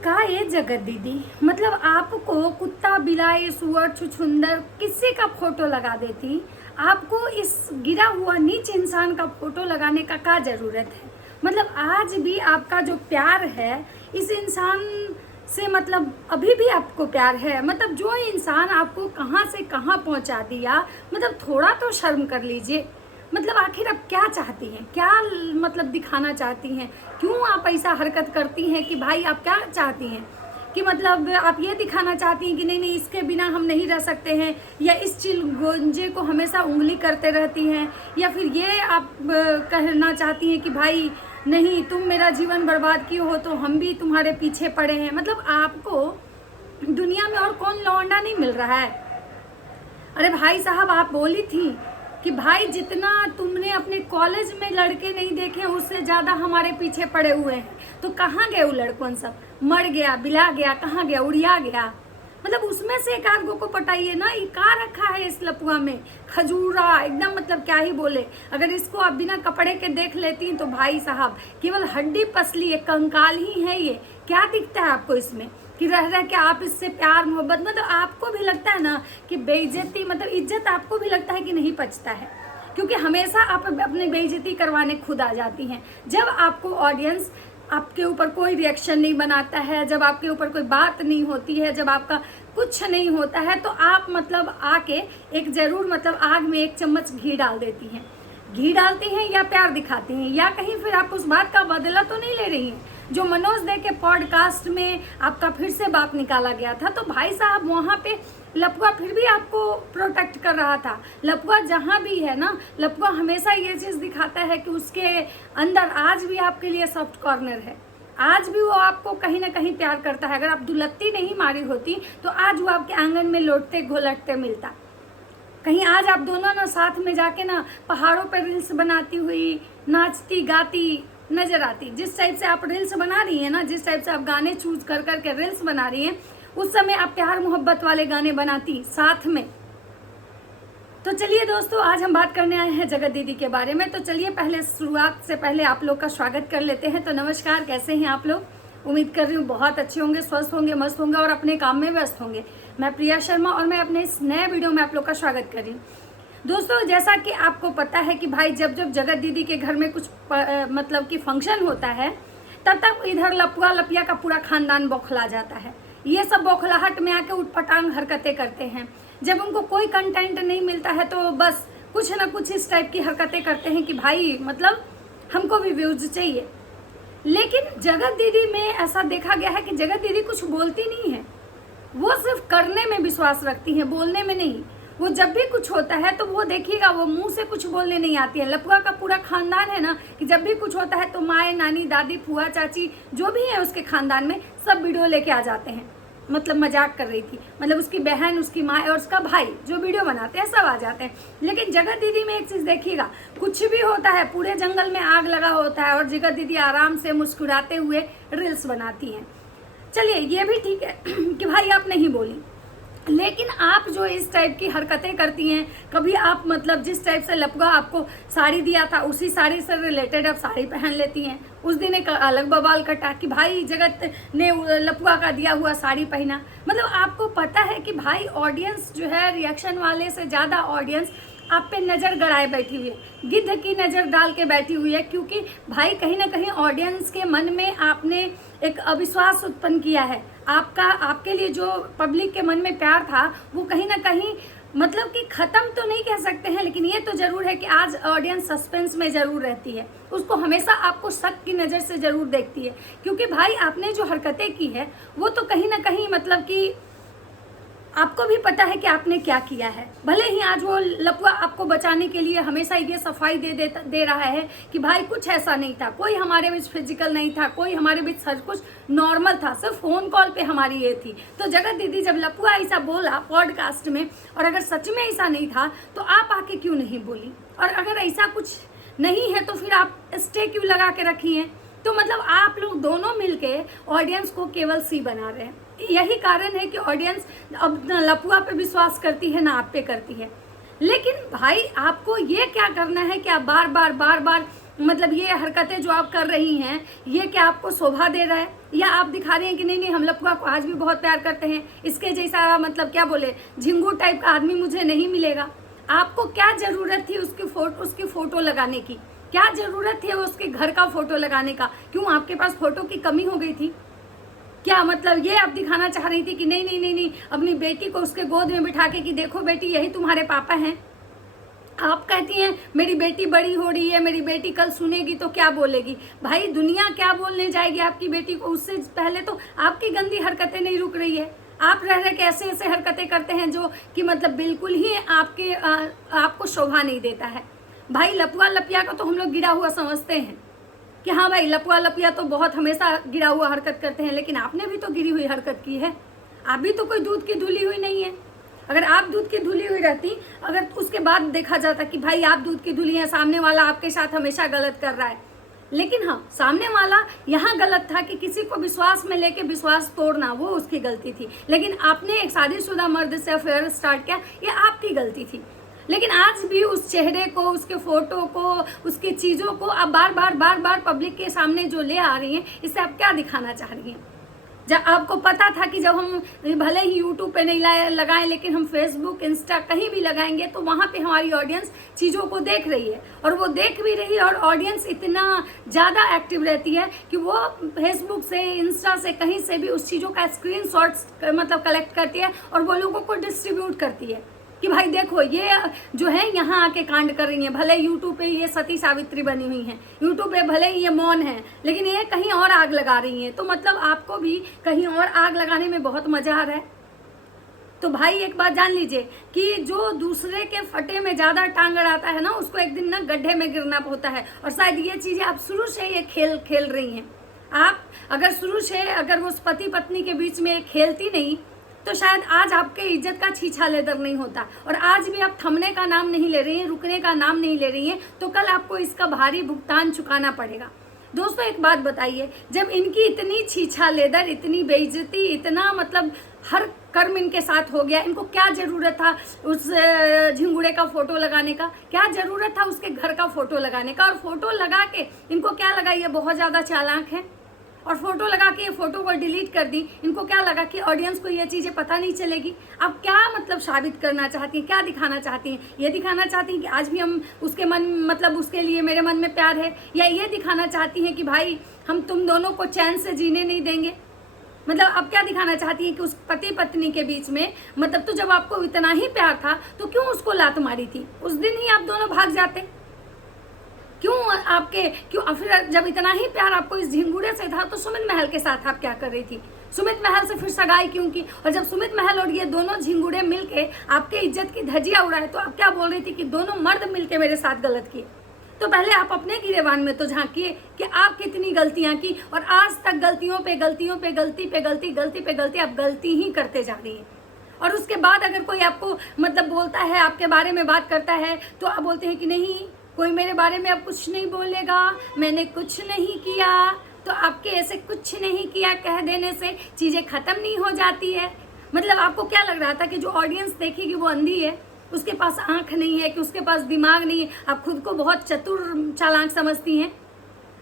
का ये जगत दीदी, मतलब आपको कुत्ता बिलाई सुअर छुछुंदर किसी का फोटो लगा देती, आपको इस गिरा हुआ नीच इंसान का फोटो लगाने का क्या जरूरत है। मतलब आज भी आपका जो प्यार है इस इंसान से, मतलब अभी भी आपको प्यार है। मतलब जो इंसान आपको कहाँ से कहाँ पहुँचा दिया, मतलब थोड़ा तो शर्म कर लीजिए। मतलब आखिर आप क्या चाहती हैं, क्या मतलब दिखाना चाहती हैं, क्यों आप ऐसा हरकत करती हैं कि भाई आप क्या चाहती हैं कि मतलब आप ये दिखाना चाहती हैं कि नहीं नहीं इसके बिना हम नहीं रह सकते हैं, या इस चिलगोंजे को हमेशा उंगली करते रहती हैं, या फिर ये आप कहना चाहती हैं कि भाई नहीं तुम मेरा जीवन बर्बाद किए हो तो हम भी तुम्हारे पीछे पड़े हैं। मतलब आपको दुनिया में और कौन लौंडा नहीं मिल रहा है। अरे भाई साहब, आप बोली थी कि भाई जितना तुमने अपने कॉलेज में लड़के नहीं देखे उससे ज़्यादा हमारे पीछे पड़े हुए हैं। तो कहाँ गए वो लड़कन सब, मर गया बिला गया, कहाँ गया, उड़िया गया। मतलब उसमें से एक आध गो को पटाइए ना। ये का रखा है इस लपुआ में, खजूरा एकदम, मतलब क्या ही बोले। अगर इसको आप बिना कपड़े के देख लेती तो भाई साहब केवल हड्डी पसली, एक कंकाल ही है ये। क्या दिखता है आपको इसमें कि रह रह के आप इससे प्यार मोहब्बत, मतलब आपको भी लगता है ना कि बेइज्जती, मतलब इज्जत आपको भी लगता है कि नहीं पचता है, क्योंकि हमेशा आप अपनी बेइज्जती करवाने खुद आ जाती हैं। जब आपको ऑडियंस आपके ऊपर कोई रिएक्शन नहीं बनाता है, जब आपके ऊपर कोई बात नहीं होती है, जब आपका कुछ नहीं होता है, तो आप मतलब आके एक जरूर मतलब आग में एक चम्मच घी डाल देती हैं। घी डालती हैं या प्यार दिखाती हैं, या कहीं फिर आप उस बात का बदला तो नहीं ले रही हैं जो मनोज दे के पॉडकास्ट में आपका फिर से बात निकाला गया था। तो भाई साहब वहाँ पे लपुआ फिर भी आपको प्रोटेक्ट कर रहा था। लपुआ जहाँ भी है ना, लपुआ हमेशा ये चीज़ दिखाता है कि उसके अंदर आज भी आपके लिए सॉफ्ट कॉर्नर है। आज भी वो आपको कहीं ना कहीं प्यार करता है। अगर आप दुलत्ती नहीं मारी होती तो आज वो आपके आंगन में लौटते घोलटते मिलता। कहीं आज आप दोनों ना साथ में जाके ना पहाड़ों पर रील्स बनाती हुई नाचती गाती नजर आती। जिस टाइप से आप रील्स बना रही हैं ना, जिस टाइप से आप गाने चूज कर करके रील्स बना रही हैं, उस समय आप प्यार मोहब्बत वाले गाने बनाती साथ में। तो चलिए दोस्तों, आज हम बात करने आए हैं जगत दीदी के बारे में। तो चलिए पहले शुरुआत से पहले आप लोग का स्वागत कर लेते हैं। तो नमस्कार, कैसे हैं आप लोग? उम्मीद कर रही हूँ बहुत अच्छे होंगे, स्वस्थ होंगे, मस्त होंगे और अपने काम में व्यस्त होंगे। मैं प्रिया शर्मा और मैं अपने इस नए वीडियो में आप लोग का स्वागत कर रही हूँ। दोस्तों, जैसा कि आपको पता है कि भाई जब जब जगत दीदी के घर में कुछ मतलब कि फंक्शन होता है, तब तक इधर लपुआ लपिया का पूरा खानदान बौखला जाता है। ये सब बौखलाहट में आके उठपटांग हरकतें करते हैं। जब उनको कोई कंटेंट नहीं मिलता है तो बस कुछ ना कुछ इस टाइप की हरकतें करते हैं कि भाई मतलब हमको भी व्यूज चाहिए। लेकिन जगत दीदी में ऐसा देखा गया है कि जगत दीदी कुछ बोलती नहीं है, वो सिर्फ करने में विश्वास रखती हैं, बोलने में नहीं। वो जब भी कुछ होता है तो वो देखिएगा, वो मुंह से कुछ बोलने नहीं आती है। लपुआ का पूरा खानदान है ना कि जब भी कुछ होता है तो माए नानी दादी फुआ चाची जो भी है उसके खानदान में सब वीडियो लेके आ जाते हैं। मतलब मजाक कर रही थी, मतलब उसकी बहन, उसकी माँ और उसका भाई जो वीडियो बनाते हैं सब आ जाते हैं। लेकिन जगत दीदी में एक चीज़ देखिएगा, कुछ भी होता है पूरे जंगल में आग लगा होता है और जगत दीदी आराम से मुस्कुराते हुए रील्स बनाती हैं। चलिए ये भी ठीक है कि भाई आप नहीं बोली, लेकिन आप जो इस टाइप की हरकतें करती हैं, कभी आप मतलब जिस टाइप से लपुआ आपको साड़ी दिया था उसी साड़ी से रिलेटेड आप साड़ी पहन लेती हैं। उस दिन एक अलग बवाल कटा कि भाई जगत ने लपुआ का दिया हुआ साड़ी पहना। मतलब आपको पता है कि भाई ऑडियंस जो है रिएक्शन वाले से ज़्यादा ऑडियंस आप पे नज़र गड़ाए बैठी हुई है, गिद्ध की नज़र डाल के बैठी हुई है। क्योंकि भाई कहीं ना कहीं ऑडियंस के मन में आपने एक अविश्वास उत्पन्न किया है। आपके लिए जो पब्लिक के मन में प्यार था वो कहीं ना कहीं मतलब कि ख़त्म तो नहीं कह सकते हैं, लेकिन ये तो ज़रूर है कि आज ऑडियंस सस्पेंस में ज़रूर रहती है। उसको हमेशा आपको शक की नज़र से ज़रूर देखती है, क्योंकि भाई आपने जो हरकतें की है वो तो कहीं ना कहीं मतलब कि आपको भी पता है कि आपने क्या किया है। भले ही आज वो लपुआ आपको बचाने के लिए हमेशा ये सफाई दे रहा है कि भाई कुछ ऐसा नहीं था, कोई हमारे बीच फिजिकल नहीं था, कोई हमारे बीच सब कुछ नॉर्मल था, सिर्फ फ़ोन कॉल पे हमारी ये थी। तो जगत दीदी जब लपुआ ऐसा बोला पॉडकास्ट में, और अगर सच में ऐसा नहीं था तो आप आके क्यों नहीं बोली? और अगर ऐसा कुछ नहीं है तो फिर आप स्टे क्यों लगा के रखी हैं? तो मतलब आप लोग दोनों मिलके ऑडियंस को केवल सी बना रहे हैं। यही कारण है कि ऑडियंस अब न लपुआ पे विश्वास करती है ना आप पे करती है। लेकिन भाई आपको ये क्या करना है कि आप बार बार मतलब ये हरकतें जो आप कर रही हैं, ये क्या आपको शोभा दे रहा है, या आप दिखा रही हैं कि नहीं नहीं हम लपुआ को आज भी बहुत प्यार करते हैं, इसके जैसा मतलब क्या बोले झिंगू टाइप का आदमी मुझे नहीं मिलेगा। आपको क्या जरूरत थी उसकी फोटो लगाने की? क्या जरूरत थी उसके घर का फोटो लगाने का? क्यों आपके पास फोटो की कमी हो गई थी क्या? मतलब ये आप दिखाना चाह रही थी कि नहीं नहीं नहीं नहीं अपनी बेटी को उसके गोद में बिठा के कि देखो बेटी यही तुम्हारे पापा हैं। आप कहती हैं मेरी बेटी बड़ी हो रही है, मेरी बेटी कल सुनेगी तो क्या बोलेगी। भाई दुनिया क्या बोलने जाएगी आपकी बेटी को? उससे पहले तो आपकी गंदी हरकतें नहीं रुक रही है। आप रह रहे के ऐसे ऐसे हरकतें करते हैं जो कि मतलब बिल्कुल ही आपको शोभा नहीं देता है। भाई लपुआ लपिया का तो हम लोग गिरा हुआ समझते हैं कि हाँ भाई लपुआ लपिया तो बहुत हमेशा गिरा हुआ हरकत करते हैं, लेकिन आपने भी तो गिरी हुई हरकत की है। आप भी तो कोई दूध की धुली हुई नहीं है। अगर आप दूध की धुली हुई रहती, अगर उसके बाद देखा जाता कि भाई आप दूध की धुली हैं, सामने वाला आपके साथ हमेशा गलत कर रहा है, लेकिन हाँ सामने वाला यहाँ गलत था कि किसी को विश्वास में लेके विश्वास तोड़ना वो उसकी गलती थी, लेकिन आपने एक शादीशुदा मर्द से अफेयर स्टार्ट किया, ये आपकी गलती थी। लेकिन आज भी उस चेहरे को, उसके फोटो को, उसकी चीज़ों को आप बार बार पब्लिक के सामने जो ले आ रही हैं, इससे आप क्या दिखाना चाह रही हैं? जब आपको पता था कि जब हम भले ही यूट्यूब पे नहीं लगाएं, लेकिन हम फेसबुक इंस्टा कहीं भी लगाएंगे तो वहाँ पे हमारी ऑडियंस चीज़ों को देख रही है, और वो देख भी रही है, और ऑडियंस इतना ज़्यादा एक्टिव रहती है कि वो फेसबुक से, इंस्टा से, कहीं से भी उस चीज़ों का स्क्रीनशॉट्स मतलब कलेक्ट करती है और वो लोगों को डिस्ट्रीब्यूट करती है कि भाई देखो ये जो है यहाँ आके कांड कर रही हैं। भले यूट्यूब पे ये सती सावित्री बनी हुई हैं, यूट्यूब पे भले ये मौन है, लेकिन ये कहीं और आग लगा रही हैं। तो मतलब आपको भी कहीं और आग लगाने में बहुत मजा आ रहा है। तो भाई एक बात जान लीजिए कि जो दूसरे के फटे में ज़्यादा टांग अड़ाता है ना, उसको एक दिन ना गड्ढे में गिरना होता है। और शायद ये चीज़ें आप शुरू से ये खेल रही हैं। आप अगर शुरू से अगर वो पति पत्नी के बीच में खेलती नहीं तो शायद आज आपके इज्जत का छीछा लेदर नहीं होता। और आज भी आप थमने का नाम नहीं ले रही हैं, रुकने का नाम नहीं ले रही हैं, तो कल आपको इसका भारी भुगतान चुकाना पड़ेगा। दोस्तों एक बात बताइए, जब इनकी इतनी छीछा लेदर, इतनी बेइज्जती, इतना मतलब हर कर्म इनके साथ हो गया, इनको क्या जरूरत था उस झिंगुड़े का फोटो लगाने का? क्या जरूरत था उसके घर का फोटो लगाने का? और फोटो लगा के इनको क्या लगा ये बहुत ज्यादा चालाक है, और फोटो लगा के ये फोटो को डिलीट कर दी। इनको क्या लगा कि ऑडियंस को ये चीज़ें पता नहीं चलेगी? आप क्या मतलब साबित करना चाहती हैं, क्या दिखाना चाहती हैं? ये दिखाना चाहती हैं कि आज भी हम उसके मन मतलब उसके लिए मेरे मन में प्यार है, या ये दिखाना चाहती हैं कि भाई हम तुम दोनों को चैन से जीने नहीं देंगे? मतलब आप क्या दिखाना चाहती हैं कि उस पति पत्नी के बीच में मतलब तो जब आपको इतना ही प्यार था तो क्यों उसको लात मारी थी? उस दिन ही आप दोनों भाग जाते। क्यों फिर जब इतना ही प्यार आपको इस झिंगुड़े से था तो सुमित महल के साथ आप क्या कर रही थी? सुमित महल से फिर सगाई क्यों की? और जब सुमित महल और ये दोनों झिंगुड़े मिलके आपके इज्जत की धज्जियां उड़ाए तो आप क्या बोल रही थी कि दोनों मर्द मिलके मेरे साथ गलत किए? तो पहले आप अपने गिरेबान में तो झांकिए कि आप कितनी गलतियां की, और आज तक गलतियों पे गलतियों पे गलती पे गलती, गलती पे गलती, आप गलती ही करते जा रही हैं। और उसके बाद अगर कोई आपको मतलब बोलता है, आपके बारे में बात करता है, तो आप बोलते हैं कि नहीं कोई मेरे बारे में अब कुछ नहीं बोलेगा, मैंने कुछ नहीं किया। तो आपके ऐसे कुछ नहीं किया कह देने से चीज़ें ख़त्म नहीं हो जाती है। मतलब आपको क्या लग रहा था कि जो ऑडियंस देखेगी वो अंधी है, उसके पास आंख नहीं है, कि उसके पास दिमाग नहीं है? आप खुद को बहुत चतुर चालाक समझती हैं।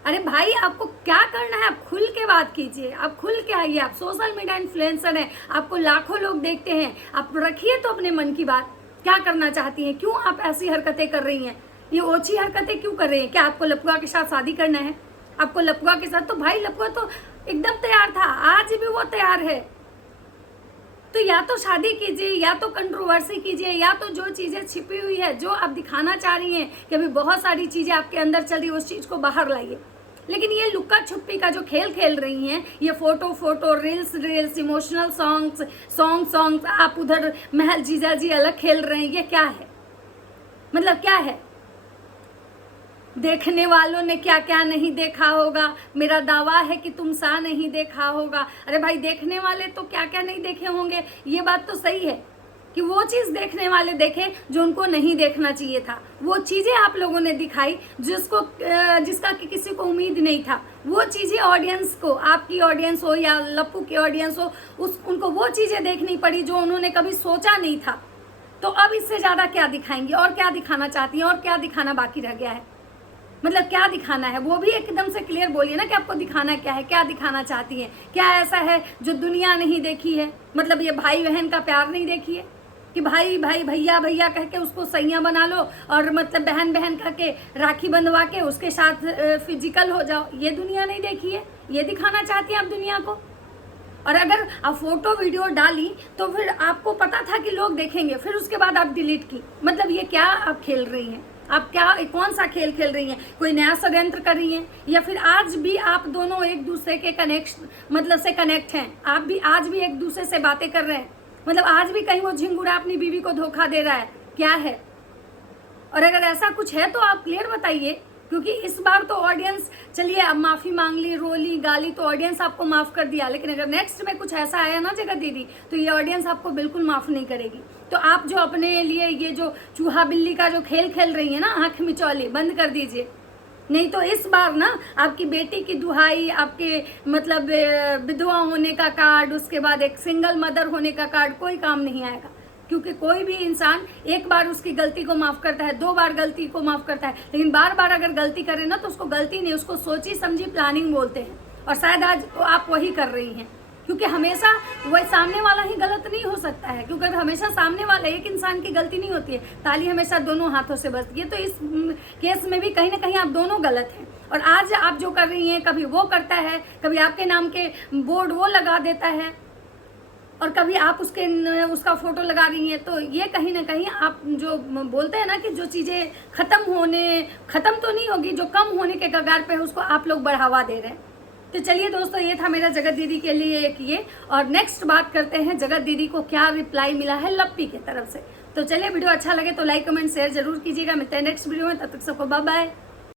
अरे भाई आपको क्या करना है, आप खुल के बात कीजिए, आप खुल के आइए। आप सोशल मीडिया इन्फ्लुएंसर हैं, आपको लाखों लोग देखते हैं, आप रखिए तो अपने मन की बात। क्या करना चाहती हैं? क्यों आप ऐसी हरकतें कर रही हैं? ये ओछी हरकतें क्यों कर रही हैं? क्या आपको लपुआ के साथ शादी करना है? आपको लपुआ के साथ तो भाई लपुआ तो एकदम तैयार था, आज भी वो तैयार है। तो या तो शादी कीजिए, या तो कंट्रोवर्सी कीजिए, या तो जो चीज़ें छिपी हुई है, जो आप दिखाना चाह रही हैं कि अभी बहुत सारी चीज़ें आपके अंदर चल रही है, उस चीज़ को बाहर लाइए। लेकिन ये लुक्का छुपी का जो खेल खेल रही हैं, ये फोटो रील्स, इमोशनल सॉन्ग्स, आप उधर महल जीजा जी अलग खेल रहे हैं, ये क्या है? मतलब क्या है? देखने वालों ने क्या क्या नहीं देखा होगा, मेरा दावा है कि तुम सा नहीं देखा होगा। अरे भाई देखने वाले तो क्या क्या नहीं देखे होंगे, ये बात तो सही है कि वो चीज़ देखने वाले देखे जो उनको नहीं देखना चाहिए था। वो चीज़ें आप लोगों ने दिखाई जिसका कि किसी को उम्मीद नहीं था। वो चीज़ें ऑडियंस को, आपकी ऑडियंस हो या लप्पू की ऑडियंस हो, उनको वो चीज़ें देखनी पड़ी जो उन्होंने कभी सोचा नहीं था। तो अब इससे ज़्यादा क्या दिखाएंगी? और क्या दिखाना चाहती हैं? और क्या दिखाना बाकी रह गया है? मतलब क्या दिखाना है, वो भी एकदम से क्लियर बोलिए ना कि आपको दिखाना क्या है, क्या दिखाना चाहती हैं, क्या ऐसा है जो दुनिया नहीं देखी है। मतलब ये भाई बहन का प्यार नहीं देखी है कि भाई भाई भैया भैया कह के उसको सैया बना लो और मतलब बहन बहन कह के राखी बंधवा के उसके साथ फिजिकल हो जाओ, ये दुनिया नहीं देखी है, ये दिखाना चाहती हैं आप दुनिया को। और अगर आप फोटो वीडियो डाली तो फिर आपको पता था कि लोग देखेंगे, फिर उसके बाद आप डिलीट की। मतलब ये क्या आप खेल रही हैं, आप क्या कौन सा खेल खेल रही हैं, कोई नया षड्यंत्र कर रही हैं, या फिर आज भी आप दोनों एक दूसरे के कनेक्ट हैं, आप भी आज भी एक दूसरे से बातें कर रहे हैं, मतलब आज भी कहीं वो झिंगुरा अपनी बीवी को धोखा दे रहा है, क्या है। और अगर ऐसा कुछ है तो आप क्लियर बताइए, क्योंकि इस बार तो ऑडियंस, चलिए अब माफ़ी मांग ली, रोली गाली तो ऑडियंस आपको माफ़ कर दिया, लेकिन अगर नेक्स्ट में कुछ ऐसा आया ना जगत दीदी, तो ये ऑडियंस आपको बिल्कुल माफ़ नहीं करेगी। तो आप जो अपने लिए ये जो चूहा बिल्ली का जो खेल खेल रही है ना, आँख मिचौली, बंद कर दीजिए। नहीं तो इस बार ना आपकी बेटी की दुहाई, आपके मतलब विधवा होने का कार्ड, उसके बाद एक सिंगल मदर होने का कार्ड कोई काम नहीं आएगा। क्योंकि कोई भी इंसान एक बार उसकी गलती को माफ़ करता है, 2 बार गलती को माफ़ करता है, लेकिन बार बार अगर गलती करे ना तो उसको गलती नहीं, उसको सोची समझी प्लानिंग बोलते हैं। और शायद आज आप वही कर रही हैं, क्योंकि हमेशा वही सामने वाला ही गलत नहीं हो सकता है, क्योंकि हमेशा सामने वाला एक इंसान की गलती नहीं होती है, ताली हमेशा दोनों हाथों से बजती है। तो इस केस में भी कहीं ना कहीं आप दोनों गलत हैं। और आज आप जो कर रही हैं, कभी वो करता है, कभी आपके नाम के बोर्ड वो लगा देता है, और कभी आप उसका फोटो लगा रही हैं। तो ये कहीं ना कहीं आप जो बोलते हैं ना कि जो चीज़ें ख़त्म तो नहीं होगी, जो कम होने के कगार पे है, उसको आप लोग बढ़ावा दे रहे हैं। तो चलिए दोस्तों, ये था मेरा जगत दीदी के लिए एक ये। और नेक्स्ट बात करते हैं जगत दीदी को क्या रिप्लाई मिला है लप्पी की तरफ से। तो चलिए, वीडियो अच्छा लगे तो लाइक कमेंट शेयर जरूर कीजिएगा। मिलते हैं नेक्स्ट वीडियो में, तब तक सबको बाय बाय।